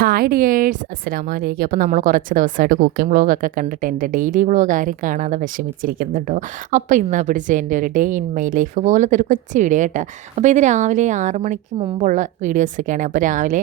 Hi dears, അസ്സലാമു അലൈക്കും. അപ്പോൾ നമ്മൾ കുറച്ച് ദിവസമായിട്ട് കുക്കിംഗ് വ്ളോഗൊക്കെ കണ്ടിട്ട് എൻ്റെ ഡെയിലി വ്ളോഗ് ആരും കാണാതെ വിഷമിച്ചിരിക്കുന്നുണ്ടോ. അപ്പോൾ ഇന്നാ പിടിച്ച എൻ്റെ ഒരു ഡേ ഇൻ മൈ ലൈഫ് പോലത്തെ ഒരു കൊച്ചു വീഡിയോ കേട്ടോ. അപ്പോൾ ഇത് രാവിലെ 6 മണിക്ക് മുമ്പുള്ള വീഡിയോസൊക്കെയാണ്. അപ്പോൾ രാവിലെ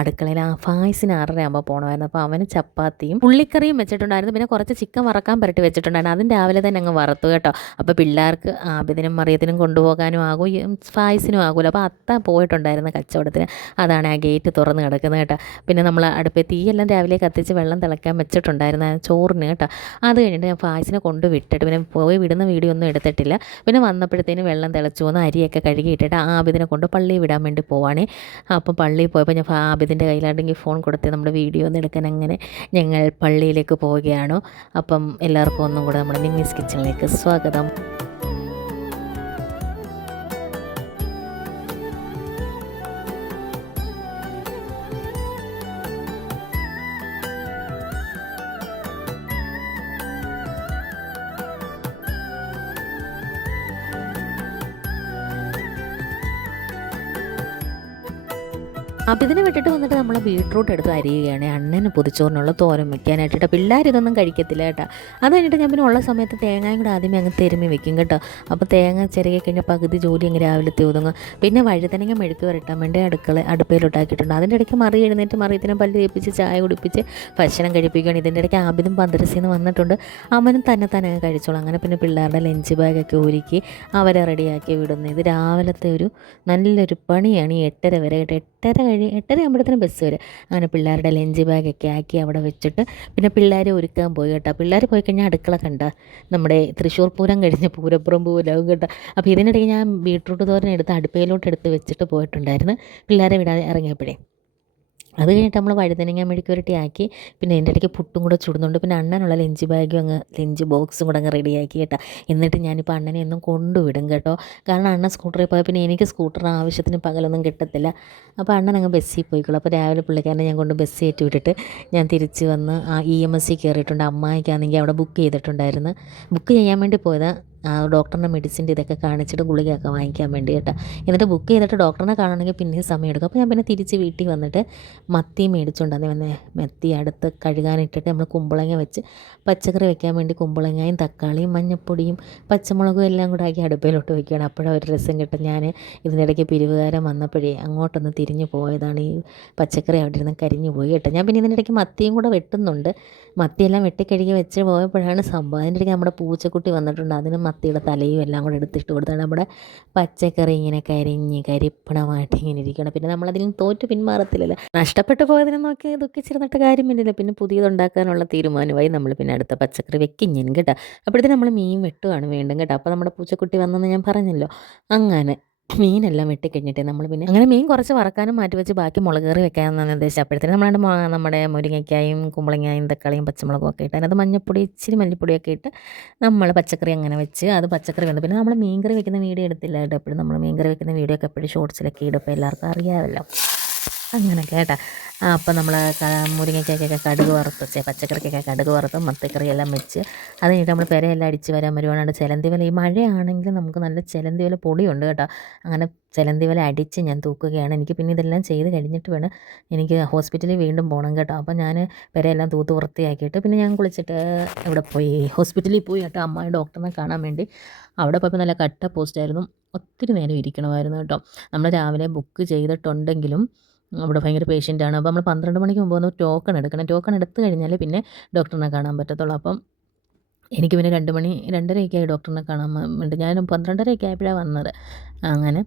അടുക്കളയിൽ ഫായ്സിന് 6:30 ആകുമ്പോൾ പോകണമായിരുന്നു. അപ്പോൾ അവന് ചപ്പാത്തിയും ഉള്ളിക്കറിയും വെച്ചിട്ടുണ്ടായിരുന്നു. പിന്നെ കുറച്ച് ചിക്കൻ വറക്കാൻ പുരട്ടി വെച്ചിട്ടുണ്ടായിരുന്നു. അതും രാവിലെ തന്നെ അങ്ങ് വറുത്തു കേട്ടോ. അപ്പോൾ പിള്ളേർക്ക് ആബിദിനും മറിയത്തിനും കൊണ്ടുപോകാനും ആകും, ഫായ്സിനും ആകുമല്ലോ. അപ്പോൾ അത്ത പോയിട്ടുണ്ടായിരുന്നു കച്ചവടത്തിന്. അതാണ് ആ ഗേറ്റ് തുറന്ന് കിടക്കുന്നത് കേട്ടോ. പിന്നെ നമ്മൾ അടുപ്പിൽ തീയെല്ലാം രാവിലെ കത്തിച്ച് വെള്ളം തിളയ്ക്കാൻ വെച്ചിട്ടുണ്ടായിരുന്നു ചോറിന് കേട്ടോ. അത് കഴിഞ്ഞിട്ട് ഞാൻ ഫായ്സിനെ കൊണ്ട് വിട്ടിട്ട് പിന്നെ പോയി വിടുന്ന വീഡിയോ ഒന്നും എടുത്തിട്ടില്ല. പിന്നെ വന്നപ്പോഴത്തേന് വെള്ളം തിളച്ചു വന്ന് അരിയൊക്കെ കഴുകി ഇട്ടിട്ട് ആബിദിനെ കൊണ്ട് പള്ളിയിൽ വിടാൻ വേണ്ടി പോവാണേ. അപ്പം പള്ളിയിൽ പോയപ്പോൾ ഞാൻ ആബിദിൻ്റെ കയ്യിലാണെങ്കിൽ ഫോൺ കൊടുത്ത് നമ്മുടെ വീഡിയോ ഒന്ന് എടുക്കാൻ അങ്ങനെ ഞങ്ങൾ പള്ളിയിലേക്ക് പോവുകയാണ്. അപ്പം എല്ലാവർക്കും ഒന്നും കൂടെ നമ്മുടെ നിമ്മീസ് കിച്ചണിലേക്ക് സ്വാഗതം. അപ്പോൾ ഇതിനെ വിട്ടിട്ട് വന്നിട്ട് നമ്മൾ ബീട്രൂട്ട് എടുത്ത് അരിയുകയാണ് അണ്ണന് പൊതിച്ചോറിനുള്ള തോരൻ വെക്കാനായിട്ടിട്ട്. പിള്ളേർ ഇതൊന്നും കഴിക്കത്തില്ല കേട്ടോ. അത് കഴിഞ്ഞിട്ട് ഞാൻ പിന്നെ ഉള്ള സമയത്ത് തേങ്ങയും കൂടെ ആദ്യമേ അങ്ങ് തിരുമ്മി വെക്കും കേട്ടോ. അപ്പോൾ തേങ്ങ ചിരകി കഴിഞ്ഞാൽ പകുതി ജോലി അങ്ങ് രാവിലത്തെ ഒതുങ്ങും. പിന്നെ വഴുതനങ്ങ മെഴുക്ക് വരട്ടാൻ വേണ്ടി അടുപ്പയിലോട്ടാക്കിയിട്ടുണ്ട്. അതിൻ്റെ ഇടയ്ക്ക് മറി എഴുന്നേറ്റ് മറിയത്തിനെ പല്ല് തേപ്പിച്ച് ചായ കുടിപ്പിച്ച് ഭക്ഷണം കഴിപ്പിക്കുകയാണ്. ഇതിൻ്റെ ഇടയ്ക്ക് ആബിദും പന്തരസിന്ന് വന്നിട്ടുണ്ട്. അവനും തന്നെ കഴിച്ചോളൂ. അങ്ങനെ പിന്നെ പിള്ളേരുടെ ലഞ്ച് ബാഗൊക്കെ ഒരുക്കി അവരെ റെഡിയാക്കി വിടുന്നു. ഇത് രാവിലത്തെ ഒരു നല്ലൊരു പണിയാണ്. ഈ 8:30 വരെ കേട്ടോ. 8:30 ആകുമ്പോഴത്തേനും ബസ് വരും. അങ്ങനെ പിള്ളേരുടെ ലഞ്ച് ബാഗൊക്കെ ആക്കി അവിടെ വെച്ചിട്ട് പിന്നെ പിള്ളേരെ ഒരുക്കാൻ പോയി കേട്ടോ. പിള്ളേർ പോയി കഴിഞ്ഞാൽ അടുക്കള കണ്ട നമ്മുടെ തൃശ്ശൂർ പൂരം കഴിഞ്ഞ് പൂരപ്പുറം പോലാവും കേട്ടോ. അപ്പോൾ ഇതിനിടയ്ക്ക് ഞാൻ ബീട്രൂട്ട് തോരൻ എടുത്ത് അടുപ്പയിലോട്ട് എടുത്ത് വെച്ചിട്ട് പോയിട്ടുണ്ടായിരുന്നു പിള്ളേരെ വിടാൻ ഇറങ്ങിയപ്പോഴേ. അത് കഴിഞ്ഞിട്ട് നമ്മൾ വഴുതനങ്ങ മെഴുക്ക് പുരട്ടി ആക്കി. പിന്നെ എൻ്റെ ഇടയ്ക്ക് പുട്ടും കൂടെ ചുടുന്നുണ്ട്. പിന്നെ അണ്ണനുള്ള ലഞ്ച് ബാഗും ലഞ്ച് ബോക്സും കൂടെ അങ്ങ് റെഡിയാക്കി കേട്ടോ. എന്നിട്ട് ഞാനിപ്പോൾ അണ്ണനെ ഒന്നും കൊണ്ടുവിടും കേട്ടോ. കാരണം അണ്ണൻ സ്കൂട്ടറിൽ പോയാൽ പിന്നെ എനിക്ക് സ്കൂട്ടറിന് ആവശ്യത്തിന് പകലൊന്നും കിട്ടത്തില്ല. അപ്പോൾ അണ്ണൻ അങ്ങ് ബസ്സിൽ പോയിക്കോളൂ. അപ്പോൾ രാവിലെ പുള്ളിക്കാരനെ ഞാൻ കൊണ്ട് ബസ് കയറ്റി വിട്ടിട്ട് ഞാൻ തിരിച്ച് വന്ന് EMS കയറിയിട്ടുണ്ട്. അമ്മായിക്കാണെങ്കിൽ അവിടെ ബുക്ക് ചെയ്തിട്ടുണ്ടായിരുന്നു. ബുക്ക് ചെയ്യാൻ വേണ്ടി പോയതാണ്. ഡോക്ടറിൻ്റെ മെഡിസിൻ്റെ ഇതൊക്കെ കാണിച്ചിട്ട് ഗുളികയൊക്കെ വാങ്ങിക്കാൻ വേണ്ടി കേട്ടോ. എന്നിട്ട് ബുക്ക് ചെയ്തിട്ട് ഡോക്ടറിനെ കാണണമെങ്കിൽ പിന്നെയും സമയം എടുക്കും. അപ്പോൾ ഞാൻ പിന്നെ തിരിച്ച് വീട്ടിൽ വന്നിട്ട് മത്തി മേടിച്ചുകൊണ്ടാണ് വന്നേ. മത്തി അടുത്ത് കഴുകാനിട്ടിട്ട് നമ്മൾ കുമ്പളങ്ങ വെച്ച് പച്ചക്കറി വെക്കാൻ വേണ്ടി കുമ്പളങ്ങയും തക്കാളിയും മഞ്ഞൾപ്പൊടിയും പച്ചമുളകും എല്ലാം കൂടെ ആക്കി അടുപ്പയിലോട്ട് വയ്ക്കുകയാണ്. അപ്പോഴാണ് ഒരു രസം കിട്ടും. ഞാൻ ഇതിനിടയ്ക്ക് പിരിവുകാരൻ വന്നപ്പോഴേ അങ്ങോട്ടൊന്ന് തിരിഞ്ഞു പോയതാണ്. ഈ പച്ചക്കറി അവിടെ ഇരുന്ന് കരിഞ്ഞു പോയി കേട്ടോ. ഞാൻ പിന്നെ ഇതിനിടയ്ക്ക് മത്തിയും കൂടെ വെട്ടുന്നുണ്ട്. മത്തിയെല്ലാം വെട്ടിക്കഴുകി വെച്ച് പോയപ്പോഴാണ് സംഭവം. അതിൻ്റെ ഇടയ്ക്ക് നമ്മുടെ പൂച്ചക്കുട്ടി വന്നിട്ടുണ്ട്. അതിന് മത്തിയുടെ തലയും എല്ലാം കൂടെ എടുത്തിട്ട് കൊടുത്താണ്. നമ്മുടെ പച്ചക്കറി ഇങ്ങനെ കരിപ്പണമായിട്ട് ഇങ്ങനെ ഇരിക്കണം. പിന്നെ നമ്മളതിൽ തോറ്റ് പിന്മാറത്തില്ലല്ലോ. നഷ്ടപ്പെട്ടു പോയതിനെ നോക്കി ദുഃഖിച്ചിരുന്നിട്ട് കാര്യമില്ലല്ലോ. പിന്നെ പുതിയതുണ്ടാക്കാനുള്ള തീരുമാനമായി നമ്മൾ പിന്നെ അടുത്ത പച്ചക്കറി വെക്കും ഞാൻ കേട്ടോ. അപ്പോഴത്തേനും നമ്മൾ മീൻ വെട്ടുകയാണ് വീണ്ടും കേട്ടോ. അപ്പോൾ നമ്മുടെ പൂച്ചക്കുട്ടി വന്നെന്ന് ഞാൻ പറഞ്ഞല്ലോ. അങ്ങനെ മീനെല്ലാം വെട്ടിക്കഴിഞ്ഞിട്ട് നമ്മൾ പിന്നെ അങ്ങനെ മീൻ കുറച്ച് വറക്കാനും മാറ്റി വെച്ച് ബാക്കി മുളക് കറി വെക്കാമെന്നാണ് ഉദ്ദേശിച്ചത്. അപ്പോഴത്തേനും നമ്മുടെ മുരിങ്ങയ്ക്കായും കുമ്പളങ്ങായും തക്കാളിയും പച്ചമുളകും ഒക്കെ ഇട്ട് അതിനകത്ത് മഞ്ഞൾപ്പൊടി ഇച്ചിരി മല്ലിപ്പൊടിയൊക്കെ ഇട്ട് നമ്മൾ പച്ചക്കറി അങ്ങനെ വെച്ച് അത് പച്ചക്കറി വന്നു. പിന്നെ നമ്മൾ മീൻകറി വെക്കുന്ന വീഡിയോ എടുത്തില്ല കേട്ടോ. എപ്പോഴും നമ്മൾ മീൻകറി വെക്കുന്ന വീഡിയോ ഒക്കെ എപ്പോഴും ഷോർട്സിലൊക്കെ ഇടും. അപ്പോൾ എല്ലാവർക്കും അറിയാമല്ലോ അങ്ങനെയൊക്കെ കേട്ടോ. അപ്പം നമ്മൾ മുരിങ്ങയ്ക്കൊക്കെ കടുക് വറുത്ത് പച്ചക്കറിക്കൊക്കെ കടുക് വറുത്ത് മത്തിക്കറിയെല്ലാം വെച്ച് അത് കഴിഞ്ഞിട്ട് നമ്മൾ പെരയെല്ലാം അടിച്ച് വരാൻ വരുവാണ്. ചിലന്തി വല ഈ മഴയാണെങ്കിൽ നമുക്ക് നല്ല ചിലന്തി വല പൊടിയുണ്ട് കേട്ടോ. അങ്ങനെ ചിലന്തി വല അടിച്ച് ഞാൻ തൂക്കുകയാണ്. എനിക്ക് പിന്നെ ഇതെല്ലാം ചെയ്ത് കഴിഞ്ഞിട്ട് വേണം എനിക്ക് ഹോസ്പിറ്റലിൽ വീണ്ടും പോകണം കേട്ടോ. അപ്പം ഞാൻ പെരയെല്ലാം തൂത്ത് വൃത്തിയാക്കിയിട്ട് പിന്നെ ഞാൻ കുളിച്ചിട്ട് ഇവിടെ പോയി ഹോസ്പിറ്റലിൽ പോയി കേട്ടോ. അമ്മായി ഡോക്ടറിനെ കാണാൻ വേണ്ടി അവിടെ പോയപ്പോൾ നല്ല കട്ട പോസ്റ്റായിരുന്നു. ഒത്തിരി നേരം ഇരിക്കണമായിരുന്നു കേട്ടോ. നമ്മൾ രാവിലെ ബുക്ക് ചെയ്തിട്ടുണ്ടെങ്കിലും അവിടെ ഭയങ്കര പേഷ്യൻ്റാണ്. അപ്പോൾ നമ്മൾ 12 മണിക്ക് മുമ്പ് ഒന്ന് ടോക്കൺ എടുക്കണം. ടോക്കൺ എടുത്തു കഴിഞ്ഞാൽ പിന്നെ ഡോക്ടറിനെ കാണാൻ പറ്റത്തുള്ളൂ. അപ്പം എനിക്ക് പിന്നെ 2 മണി 2:30 ആയി ഡോക്ടറിനെ കാണാൻ വേണ്ടി. ഞാൻ 12:30 ആയപ്പോഴാണ് വന്നത്. അങ്ങനെ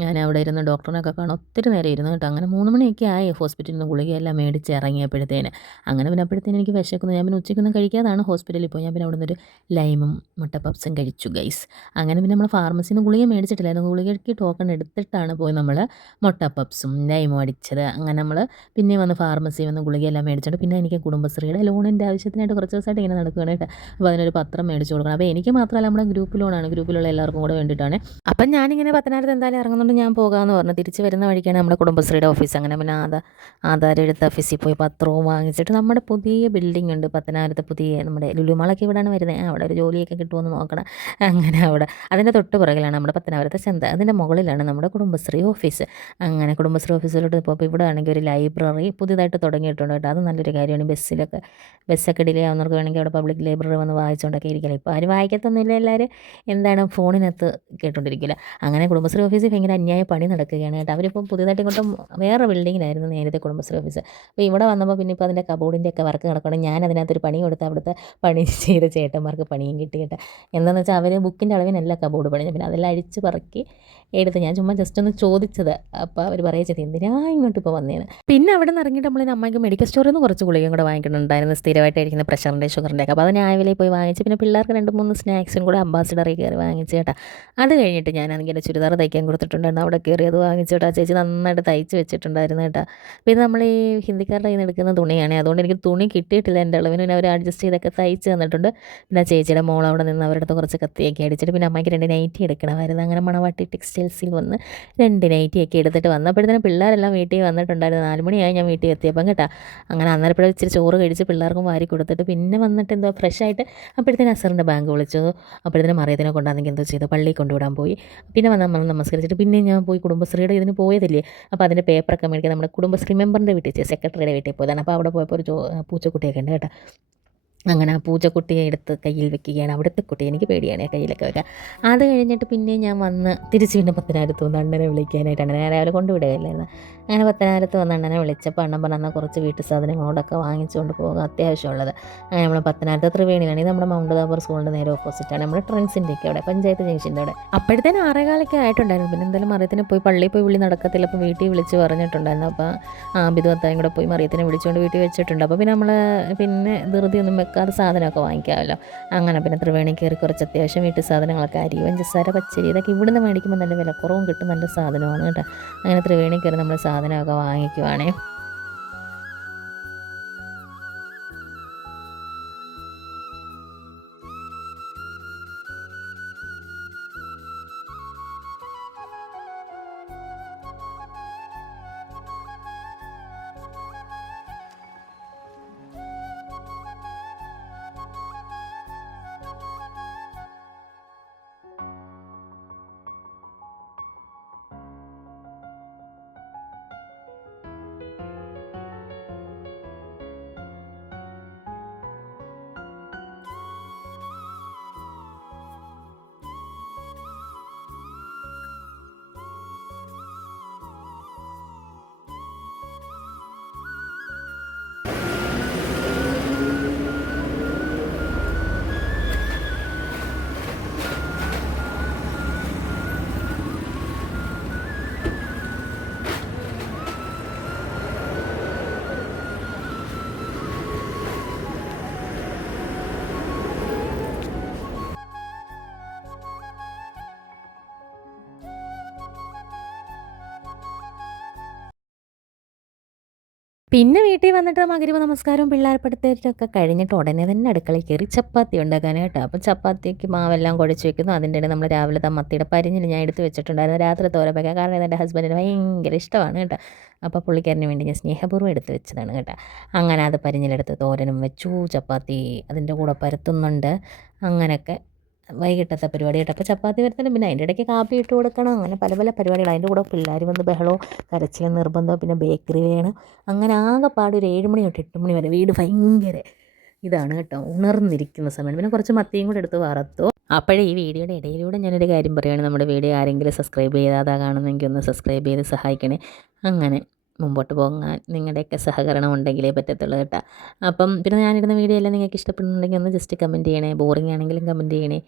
ഞാൻ അവിടെ ഇരുന്ന് ഡോക്ടറിനൊക്കെ കാണാൻ ഒത്തിരി നേരം ഇരുന്നു കേട്ടോ. അങ്ങനെ 3 മണിയൊക്കെ ആയി ഹോസ്പിറ്റലിൽ നിന്ന് ഗുളികയെല്ലാം മേടിച്ച് ഇറങ്ങിയപ്പോഴത്തേന്. അങ്ങനെ പിന്നെ അപ്പോഴത്തേന് എനിക്ക് വിശക്കുന്നു. ഞാൻ പിന്നെ ഉച്ചയ്ക്കൊന്നും കഴിക്കാതാണ് ഹോസ്പിറ്റലിൽ പോയി. ഞാൻ പിന്നെ അവിടെ നിന്നൊരു ലൈമും മുട്ട പപ്സും കഴിച്ചു ഗൈസ്. അങ്ങനെ പിന്നെ നമ്മൾ ഫാർമസിയിൽ നിന്ന് ഗുളിക മേടിച്ചിട്ടില്ലായിരുന്നു. ഗുളികയ്ക്ക് ടോക്കൺ എടുത്തിട്ടാണ് പോയി നമ്മൾ മുട്ട പപ്സും ലൈമും അടിച്ചത്. അങ്ങനെ നമ്മൾ പിന്നെ വന്ന് ഫാർമസിയിൽ വന്ന് ഗുളികയെല്ലാം മേടിച്ചിട്ട് പിന്നെ എനിക്ക് കുടുംബശ്രീയുടെ ലോണിൻ്റെ ആവശ്യത്തിനായിട്ട് കുറച്ച് ദിവസമായിട്ട് ഇങ്ങനെ നടക്കുകയാണ് കേട്ടോ. അപ്പോൾ അതിനൊരു പത്രം മേടിച്ച് കൊടുക്കണം. അപ്പോൾ എനിക്ക് മാത്രമല്ല നമ്മുടെ ഗ്രൂപ്പ് ലോണാണ്. ഗ്രൂപ്പിലുള്ള എല്ലാവർക്കും കൂടെ വേണ്ടിയിട്ടാണ്. അപ്പം ഞാനിങ്ങനെ പത്തനാപുരത്ത് എന്തായാലും ഇറങ്ങുന്നു അതുകൊണ്ട് ഞാൻ പോകാമെന്ന് പറഞ്ഞു. തിരിച്ച് വരുന്ന വഴിക്കാണ് നമ്മുടെ കുടുംബശ്രീയുടെ ഓഫീസ്. അങ്ങനെ പിന്നെ ആധാരം എടുത്ത് ഓഫീസിൽ പോയി പത്രവും വാങ്ങിച്ചിട്ട് നമ്മുടെ പുതിയ ബിൽഡിംഗ് ഉണ്ട് പത്തനാപുരത്ത്, പുതിയ നമ്മുടെ ലുലുമാളൊക്കെ ഇവിടെയാണ് വരുന്നത്. അവിടെ ഒരു ജോലിയൊക്കെ കിട്ടുമെന്ന് നോക്കണം. അങ്ങനെ അവിടെ അതിൻ്റെ തൊട്ട് പുറകിലാണ് നമ്മുടെ പത്തനാപുരത്തെ ചന്ത. അതിൻ്റെ മുകളിലാണ് നമ്മുടെ കുടുംബശ്രീ ഓഫീസ്. അങ്ങനെ കുടുംബശ്രീ ഓഫീസിലോട്ട് ഇപ്പോൾ ഇവിടെ ആണെങ്കിൽ ഒരു ലൈബ്രറി പുതിയതായിട്ട് തുടങ്ങിയിട്ടുണ്ട് കേട്ടോ. അത് നല്ലൊരു കാര്യമാണ്. ബസ്സൊക്കെ ഡിലേ ആവുന്നവർക്ക് വേണമെങ്കിൽ അവിടെ പബ്ലിക് ലൈബ്രറി വന്ന് വായിച്ചുകൊണ്ടൊക്കെ ഇരിക്കില്ല. ഇപ്പോൾ ആരും വായിക്കത്തൊന്നുമില്ല, എല്ലാവരും എന്താണ് ഫോണിനകത്ത് കേട്ടുകൊണ്ടിരിക്കില്ല. അങ്ങനെ കുടുംബശ്രീ ഓഫീസിൽ ഭയങ്കര അന്യായ പണി നടക്കുകയാണ് കേട്ടോ. അവരിപ്പം പുതിയതായിട്ട് ഇങ്ങോട്ടും വേറെ ബിൽഡിങ്ങിലായിരുന്നു നേരത്തെ കുടുംബശ്രീ ഓഫീസ്. അപ്പോൾ ഇവിടെ വന്നപ്പോൾ പിന്നെ ഇപ്പോൾ അതിൻ്റെ കബോർഡിൻ്റെയൊക്കെ വർക്ക് നടക്കണം. ഞാൻ അതിനകത്തൊരു പണി കൊടുത്ത് അവിടുത്തെ പണി ചെയ്ത ചേട്ടന്മാർക്ക് പണിയും കിട്ടി കേട്ടോ. എന്താണെന്ന് വെച്ചാൽ അവർ ബുക്കിൻ്റെ അളവിനല്ല കബോർഡ് പണിഞ്ഞു. പിന്നെ അതെല്ലാം അഴിച്ച് പറക്കി എടുത്ത് ഞാൻ ചുമ്മാ ജസ്റ്റ് ഒന്ന് ചോദിച്ചത്. അപ്പോൾ അവർ പറയുക എന്തിനാ ഇങ്ങോട്ട് ഇപ്പോൾ വന്നേന്ന്. പിന്നെ അവിടെ നിന്ന് ഇറങ്ങിയിട്ട് നമ്മൾ അമ്മയ്ക്ക് മെഡിക്കൽ സ്റ്റോറിൽ നിന്ന് കുറച്ച് ഗുളികയും കൂടെ വാങ്ങിക്കുന്നുണ്ടായിരുന്നു, സ്ഥിരമായിട്ട് കഴിക്കുന്ന പ്രഷറിൻ്റെ ഷുഗറിൻ്റെ ഒക്കെ. അപ്പോൾ അത് ന്യായവിലയിൽ പോയി വാങ്ങിച്ച് പിന്നെ പിള്ളേർക്ക് 2-3 സ്നാക്സും കൂടെ അംബാസിഡറിൽ കയറി വാങ്ങിച്ച് കേട്ടോ. അത് കഴിഞ്ഞിട്ട് ഞാനാണെങ്കിൽ ചുരിദാർ തയ്ക്കാൻ കൊടുത്തിട്ടുണ്ടായിരുന്നു, അവിടെ കയറി അത് വാങ്ങിച്ചു കേട്ടോ. ആ ചേച്ചി നന്നായിട്ട് തയ്ച്ച് വെച്ചിട്ടുണ്ടായിരുന്നു കേട്ടോ. പിന്നെ നമ്മൾ ഈ ഹിന്ദിക്കാരുടെ കയ്യിൽ നിന്ന് എടുക്കുന്ന തുണിയാണ്, അതുകൊണ്ട് എനിക്ക് തുണി കിട്ടിയിട്ടില്ല എൻ്റെ അളവിന്. പിന്നെ അവർ അഡ്ജസ്റ്റ് ചെയ്തൊക്കെ തയ്ച്ച് തന്നിട്ടുണ്ട്. പിന്നെ ആ ചേച്ചിയുടെ മോൾ അവിടെ നിന്ന് അവരുടെ അടുത്ത് കുറച്ച് കത്തിയൊക്കെ അടിച്ചിട്ട് പിന്നെ അമ്മയ്ക്ക് 2 നൈറ്റി എടുക്കണമായിരുന്നു. അങ്ങനെ മണവാട്ടി ടെക്സ്റ്റൈൽസിൽ വന്ന് 2 നൈറ്റിയൊക്കെ എടുത്തിട്ട് വന്നപ്പോഴത്തേനും പിള്ളേരെല്ലാം വീട്ടിൽ വന്നിട്ടുണ്ടായിരുന്നു. 4 മണിയായി ഞാൻ വീട്ടിൽ എത്തിയപ്പം കേട്ടോ. അങ്ങനെ അന്നേരപ്പോഴും ഇച്ചിരി ചോറ് കഴിച്ച് പിള്ളേർക്കും വാരി കൊടുത്തിട്ട് പിന്നെ വന്നിട്ട് എന്തോ ഫ്രഷായിട്ട് അപ്പോഴത്തേനും അസറിൻ്റെ ബാങ്ക് വിളിച്ചു. അപ്പോഴത്തേനും മറിയത്തിനെ കൊണ്ടാണെങ്കിൽ എന്തോ ചെയ്തു, പള്ളിയിൽ കൊണ്ടുവിടാൻ പോയി. പിന്നെ വന്ന് നമസ്കരിച്ചിട്ട് പിന്നെ ഞാൻ പോയി കുടുംബശ്രീയുടെ ഇതിന് പോയതില്ലേ. അപ്പോൾ അതിൻ്റെ പേപ്പറൊക്കെ മേടിക്കാൻ നമ്മുടെ കുടുംബശ്രീ മെമ്പറിൻ്റെ വീട്ടിൽ സെക്രട്ടറിയുടെ വീട്ടിൽ പോയതാണ്. അപ്പോൾ അവിടെ പോയപ്പോൾ ഒരു പൂച്ചക്കുട്ടിയൊക്കെ ഉണ്ട് കേട്ടോ. അങ്ങനെ ആ പൂച്ചക്കുട്ടിയെ എടുത്ത് കയ്യിൽ വെക്കുകയാണ്. അവിടുത്തെ കുട്ടി എനിക്ക് പേടിയാണ് കയ്യിലൊക്കെ വെക്കുക. അത് കഴിഞ്ഞിട്ട് പിന്നെ ഞാൻ വന്ന് തിരിച്ച് പിന്നെ പത്തനാപുരത്ത് വന്ന് അണ്ണനെ വിളിക്കാനായിട്ട്, അണ്ണനെ രാവിലെ കൊണ്ടുവിടുകയല്ലായിരുന്നു. അങ്ങനെ പത്തനാപുരത്ത് വന്ന് അണ്ണനെ വിളിച്ചപ്പോൾ അണ്ണൻ പറഞ്ഞാൽ കുറച്ച് വീട്ടു സാധനങ്ങളോടൊക്കെ വാങ്ങിച്ചുകൊണ്ട് പോകുക അത്യാവശ്യമുള്ളത്. അങ്ങനെ നമ്മൾ പത്തനാപുരത്ത് ത്രിവേണിയിലാണ്. ഇത് നമ്മുടെ മൗണ്ട് താബോർ സ്കൂളിൻ്റെ നേരെ ഓപ്പോസിറ്റാണ്, നമ്മുടെ ട്രെൻഡ്സിൻ്റെയൊക്കെ അവിടെ പഞ്ചായത്ത് ജംഗ്ഷൻ്റെ അവിടെ. അപ്പോഴത്തേനും 6:15 ആയിട്ടുണ്ടായിരുന്നു. പിന്നെ എന്തായാലും മറിയത്തിനെ പോയി പള്ളിയിൽ പോയി വിളി നടക്കത്തില്ല. അപ്പോൾ വീട്ടിൽ വിളിച്ച് പറഞ്ഞിട്ടുണ്ടായിരുന്നു. അപ്പോൾ ബിദുവത്തായും കൂടെ പോയി മറിയത്തിനെ വിളിച്ചുകൊണ്ട് വീട്ടിൽ വെച്ചിട്ടുണ്ട്. അപ്പോൾ പിന്നെ നമ്മൾ പിന്നെ ധൃതിയൊന്നും വെക്കാതെ സാധനമൊക്കെ വാങ്ങിക്കാമല്ലോ. അങ്ങനെ പിന്നെ ത്രിവേണി കയറി കുറച്ച് അത്യാവശ്യം വീട്ടു സാധനങ്ങളൊക്കെ, അരി, പഞ്ചസാര, പച്ചരി, ഇതൊക്കെ ഇവിടുന്ന് മേടിക്കുമ്പോൾ നല്ല വിലക്കുറവും കിട്ടും, നല്ല സാധനമാണ് കേട്ടോ. അങ്ങനെ ത്രിവേണി കയറി നമ്മൾ സാധനമൊക്കെ വാങ്ങിക്കുവാണേ. പിന്നെ വീട്ടിൽ വന്നിട്ട് മഗ്‌രിബ് നമസ്കാരവും പിള്ളേർപ്പെടുത്തിയിട്ടൊക്കെ കഴിഞ്ഞിട്ട് ഉടനെ തന്നെ അടുക്കളയിൽ കയറി ചപ്പാത്തി ഉണ്ടാക്കാനായിട്ട്. അപ്പം ചപ്പാത്തിക്ക് മാവെല്ലാം കുഴച്ച് വെക്കുന്നു. അതിൻ്റെ ഇടയിൽ നമ്മൾ രാവിലത്തെ മത്തിയുടെ പരിഞ്ഞിൽ ഞാൻ എടുത്ത് വെച്ചിട്ടുണ്ടായിരുന്നു രാത്രി തോരൻ വയ്ക്കാൻ. കാരണം ഇതെൻ്റെ ഹസ്ബൻഡിന് ഭയങ്കര ഇഷ്ടമാണ് കേട്ടോ. അപ്പോൾ പുള്ളിക്കാരന് വേണ്ടി ഞാൻ സ്നേഹപൂർവ്വം എടുത്ത് വെച്ചതാണ് കേട്ടോ. അങ്ങനെ അത് പരിഞ്ഞിലെടുത്ത് തോരനും വെച്ചു, ചപ്പാത്തി അതിൻ്റെ കൂടെ പരത്തുന്നുണ്ട്. അങ്ങനെയൊക്കെ വൈകിട്ടത്തെ പരിപാടി കേട്ടോ. അപ്പോൾ ചപ്പാത്തി വരുത്തലും പിന്നെ അതിൻ്റെ ഇടയ്ക്ക് കാപ്പി ഇട്ട് കൊടുക്കണം. അങ്ങനെ പല പല പരിപാടികൾ. അതിൻ്റെ കൂടെ പിള്ളേർ വന്ന് ബഹളവും കരച്ചിലും നിർബന്ധവും, പിന്നെ ബേക്കറി വേണം. അങ്ങനെ ആകെപ്പാട് ഒരു 7 മണി തൊട്ട് 8 മണി വരെ വീട് ഭയങ്കര ഇതാണ് കേട്ടോ, ഉണർന്നിരിക്കുന്ന സമയം. പിന്നെ കുറച്ച് മത്തിയും കൂടെ എടുത്ത് വറുത്തു. അപ്പോഴേ ഈ വീഡിയോയുടെ ഇടയിലൂടെ ഞാനൊരു കാര്യം പറയുകയാണ്. നമ്മുടെ വീഡിയോ ആരെങ്കിലും സബ്സ്ക്രൈബ് ചെയ്യാതെ കാണുന്നെങ്കിൽ ഒന്ന് സബ്സ്ക്രൈബ് ചെയ്ത് സഹായിക്കണേ. അങ്ങനെ മുമ്പോട്ട് പോകാൻ നിങ്ങളുടെയൊക്കെ സഹകരണം ഉണ്ടെങ്കിലേ പറ്റത്തുള്ളൂ കേട്ടോ. അപ്പം പിന്നെ ഞാനിടുന്ന വീഡിയോ എല്ലാം നിങ്ങൾക്ക് ഇഷ്ടപ്പെടുന്നുണ്ടെങ്കിൽ ഒന്ന് ജസ്റ്റ് കമൻറ്റ് ചെയ്യണേ. ബോറിംഗ് ആണെങ്കിലും കമൻറ്റ് ചെയ്യണേ.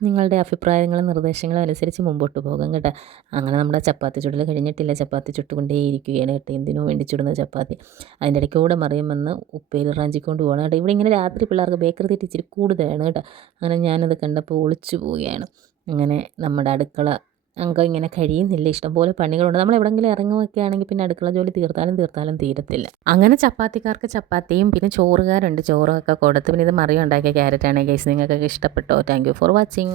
നിങ്ങളുടെ അഭിപ്രായങ്ങളും നിർദ്ദേശങ്ങളും അനുസരിച്ച് മുമ്പോട്ട് പോകാം കേട്ടോ. അങ്ങനെ നമ്മുടെ ചപ്പാത്തി ചുടൽ കഴിഞ്ഞിട്ടില്ല. ചപ്പാത്തി ചുട്ടുകൊണ്ടേയിരിക്കുകയാണ് കേട്ടോ. എന്തിനോ വേണ്ടി ചുടുന്ന ചപ്പാത്തി. അതിൻ്റെ ഇടയ്ക്കൂടെ മറിയുമെന്ന് ഉപ്പേൽ റാഞ്ചിക്കൊണ്ട് പോകണം കേട്ടോ. ഇവിടെ ഇങ്ങനെ രാത്രി പിള്ളേർക്ക് ബേക്കറി തീറ്റി ഇച്ചിരി കൂടുതലാണ് കേട്ടോ. അങ്ങനെ ഞാനത് കണ്ടപ്പോൾ ഒളിച്ചു പോവുകയാണ്. അങ്ങനെ നമ്മുടെ അടുക്കള അംഗം ഇങ്ങനെ കഴിയുന്നില്ല. ഇഷ്ടംപോലെ പണികളുണ്ട്. നമ്മൾ എവിടെയെങ്കിലും ഇറങ്ങുകയൊക്കെ ആണെങ്കിൽ പിന്നെ അടുക്കള ജോലി തീർത്താലും തീരത്തില്ല. അങ്ങനെ ചപ്പാത്തിക്കാർക്ക് ചപ്പാത്തിയും പിന്നെ ചോറുകാരുണ്ട്, ചോറൊക്കെ കൊടുത്ത്. പിന്നെ ഇത് മറിയം ഉണ്ടാക്കിയ ക്യാരറ്റാണ് ഗൈസ്. നിങ്ങൾക്കൊക്കെ ഇഷ്ടപ്പെട്ടോ? Thank you for watching.